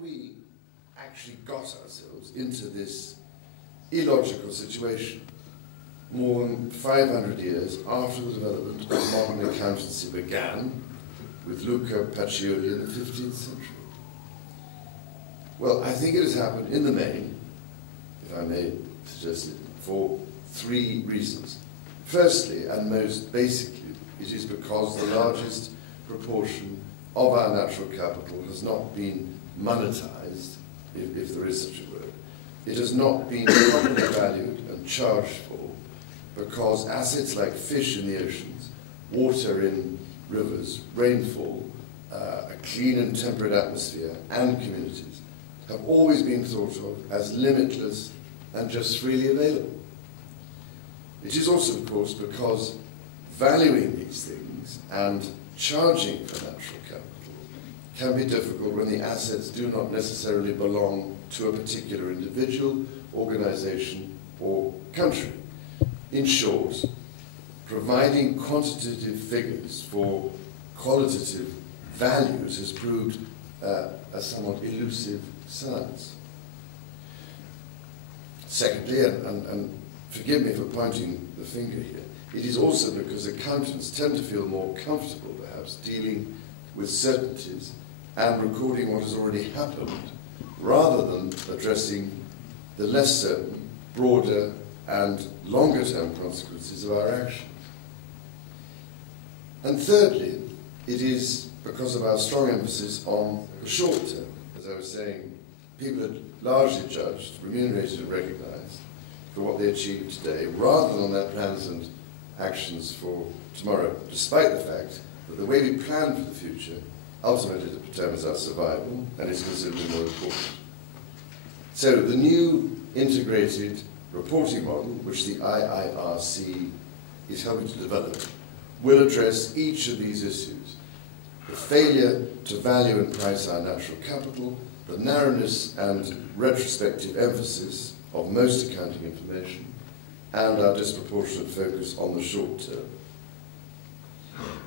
we actually got ourselves into this illogical situation more than 500 years after the development of modern accountancy began with Luca Pacioli in the 15th century? Well, I think it has happened in the main, if I may suggest it, for three reasons. Firstly, and most basically, it is because the largest proportion of our natural capital has not been monetized, if there is such a word. It has not been properly valued and charged for, because assets like fish in the oceans, water in rivers, rainfall, a clean and temperate atmosphere, and communities have always been thought of as limitless and just freely available. It is also, of course, because valuing these things and charging for natural capital can be difficult when the assets do not necessarily belong to a particular individual, organization, or country. In short, providing quantitative figures for qualitative values has proved a somewhat elusive science. Secondly, and forgive me for pointing the finger here, it is also because accountants tend to feel more comfortable, perhaps, dealing with certainties and recording what has already happened, rather than addressing the less certain, broader, and longer-term consequences of our actions. And thirdly, it is because of our strong emphasis on the short term. As I was saying, people are largely judged, remunerated, and recognized for what they achieve today, rather than their plans and actions for tomorrow, despite the fact that the way we plan for the future ultimately determines our survival and is considerably more important. So the new integrated reporting model, which the IIRC is helping to develop, will address each of these issues: the failure to value and price our natural capital, the narrowness and retrospective emphasis of most accounting information, and our disproportionate focus on the short term.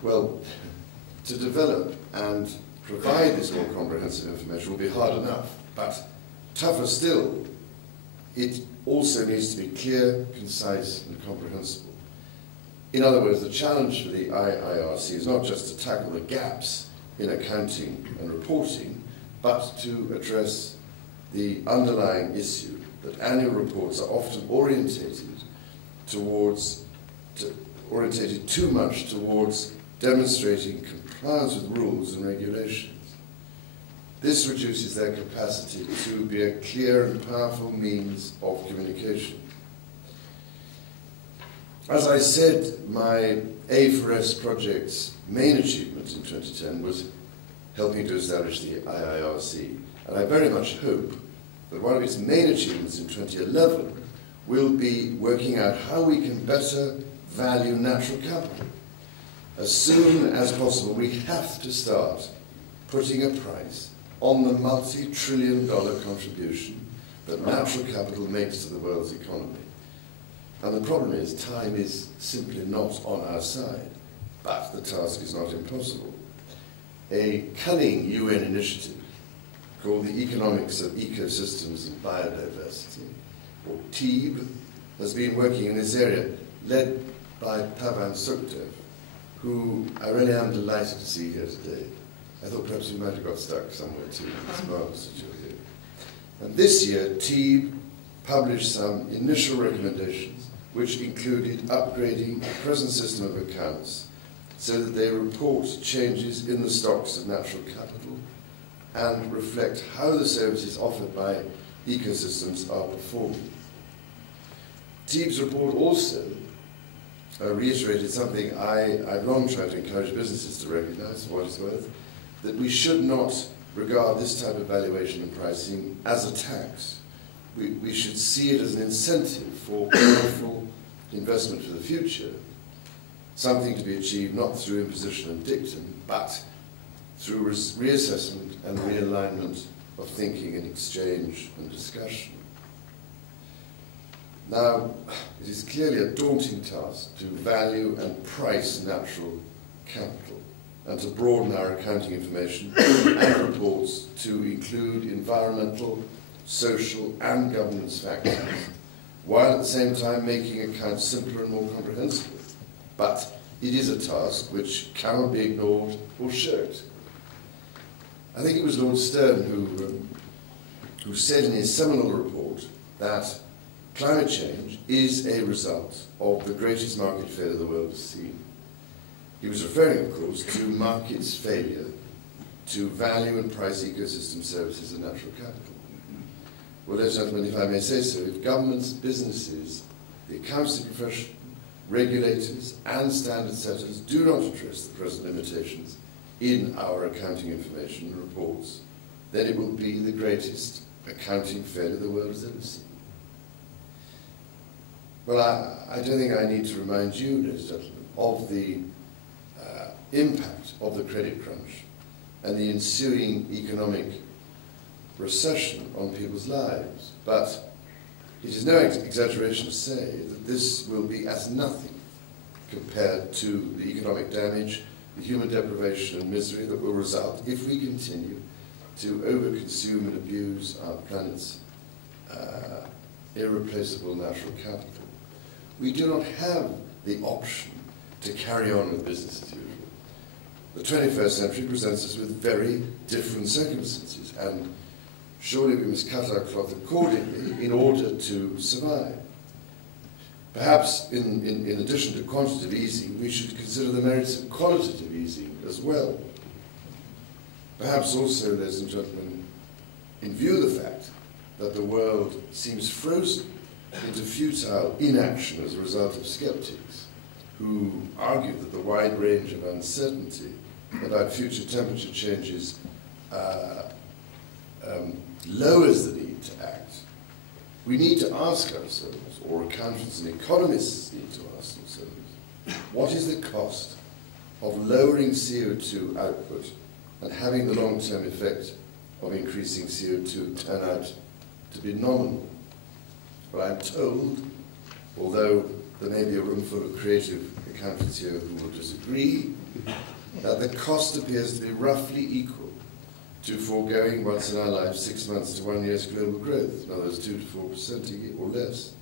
Well, to develop and provide this more comprehensive information will be hard enough, but tougher still, it also needs to be clear, concise, and comprehensible. In other words, the challenge for the IIRC is not just to tackle the gaps in accounting and reporting, but to address the underlying issue that annual reports are often orientated too much towards demonstrating compliance with rules and regulations. This reduces their capacity to be a clear and powerful means of communication. As I said, my A4S project's main achievement in 2010 was helping to establish the IIRC, and I very much hope that one of its main achievements in 2011 will be working out how we can better value natural capital. As soon as possible, we have to start putting a price on the multi-trillion-dollar contribution that natural capital makes to the world's economy. And the problem is, time is simply not on our side, but the task is not impossible. A cunning UN initiative called the Economics of Ecosystems and Biodiversity, or TEEB, has been working in this area, led by Pavan Sukhdev, who I really am delighted to see here today. I thought perhaps you might have got stuck somewhere too. It's marvelous that you're here. And this year, TEEB published some initial recommendations which included upgrading the present system of accounts so that they report changes in the stocks of natural capital and reflect how the services offered by ecosystems are performing. TEEB's report also reiterated something I've long tried to encourage businesses to recognize, for what it's worth, that we should not regard this type of valuation and pricing as a tax. We should see it as an incentive for careful investment for the future, something to be achieved not through imposition and dictum, but through reassessment and realignment of thinking and exchange and discussion. Now, it is clearly a daunting task to value and price natural capital, and to broaden our accounting information and reports to include environmental, social and governance factors, while at the same time making accounts simpler and more comprehensible. But it is a task which cannot be ignored or shirked. I think it was Lord Stern who said in his seminal report that climate change is a result of the greatest market failure the world has seen. He was referring, of course, to markets' failure to value and price ecosystem services and natural capital. Well, ladies and gentlemen, if I may say so, if governments, businesses, the accountancy profession, regulators and standard setters do not address the present limitations in our accounting information and reports, then it will be the greatest accounting failure the world has ever seen. Well, I don't think I need to remind you, ladies and gentlemen, of the impact of the credit crunch and the ensuing economic recession on people's lives. But it is no exaggeration to say that this will be as nothing compared to the economic damage, the human deprivation and misery that will result if we continue to overconsume and abuse our planet's irreplaceable natural capital. We do not have the option to carry on with business as usual. The 21st century presents us with very different circumstances, and surely we must cut our cloth accordingly in order to survive. Perhaps in addition to quantitative easing, we should consider the merits of qualitative easing as well. Perhaps also, ladies and gentlemen, in view of the fact that the world seems frozen into futile inaction as a result of skeptics who argue that the wide range of uncertainty about future temperature changes lowers the need to act, we need to ask ourselves, or accountants and economists need to ask themselves, what is the cost of lowering CO2 output and having the long-term effect of increasing CO2 turn out to be nominal? Well, I'm told, although there may be a room full of creative accountants here who will disagree, that the cost appears to be roughly equal to foregoing once in our lives 6 months to 1 year's global growth, in other words 2 to 4% or less.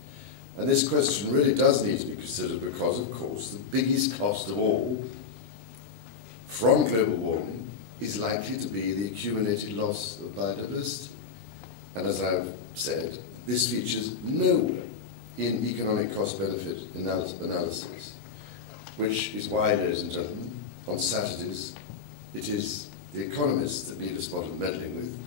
And this question really does need to be considered because, of course, the biggest cost of all from global warming is likely to be the accumulated loss of biodiversity. And as I've said, this features nowhere in economic cost-benefit analysis, which is why, ladies and gentlemen, on Saturdays it is the economists that need a spot of meddling with,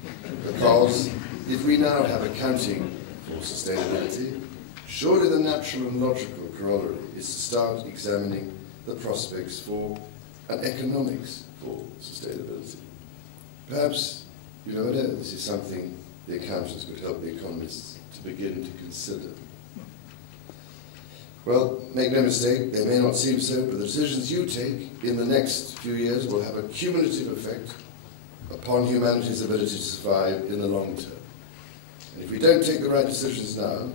because if we now have accounting for sustainability, surely the natural and logical corollary is to start examining the prospects for and economics for sustainability. Perhaps, you never know, this is something the accountants could help the economists to begin to consider. Well, make no mistake, they may not seem so, but the decisions you take in the next few years will have a cumulative effect upon humanity's ability to survive in the long term. And if we don't take the right decisions now,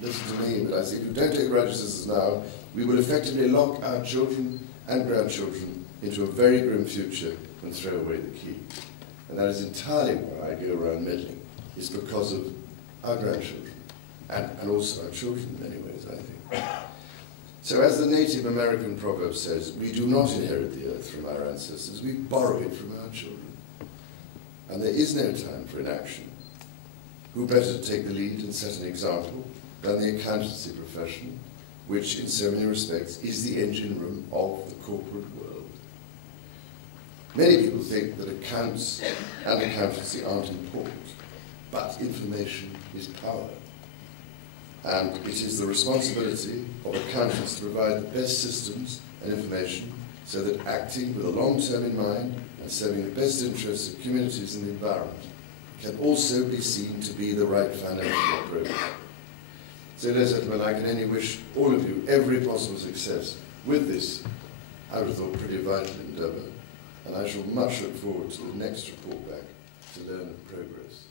listen to me, but I say if we don't take the right decisions now, we will effectively lock our children and grandchildren into a very grim future and throw away the key. And that is entirely why I go around meddling. It's because of our grandchildren. And also our children in many ways, I think. So as the Native American proverb says, we do not inherit the earth from our ancestors, we borrow it from our children. And there is no time for inaction. Who better to take the lead and set an example than the accountancy profession, which in so many respects is the engine room of the corporate world. Many people think that accounts and accountancy aren't important, but information is power. And it is the responsibility of accountants to provide the best systems and information so that acting with a long term in mind and serving the best interests of communities and the environment can also be seen to be the right financial approach. So, ladies and gentlemen, I can only wish all of you every possible success with this, I would have thought, pretty vital endeavour, and I shall much look forward to the next report back to learn of progress.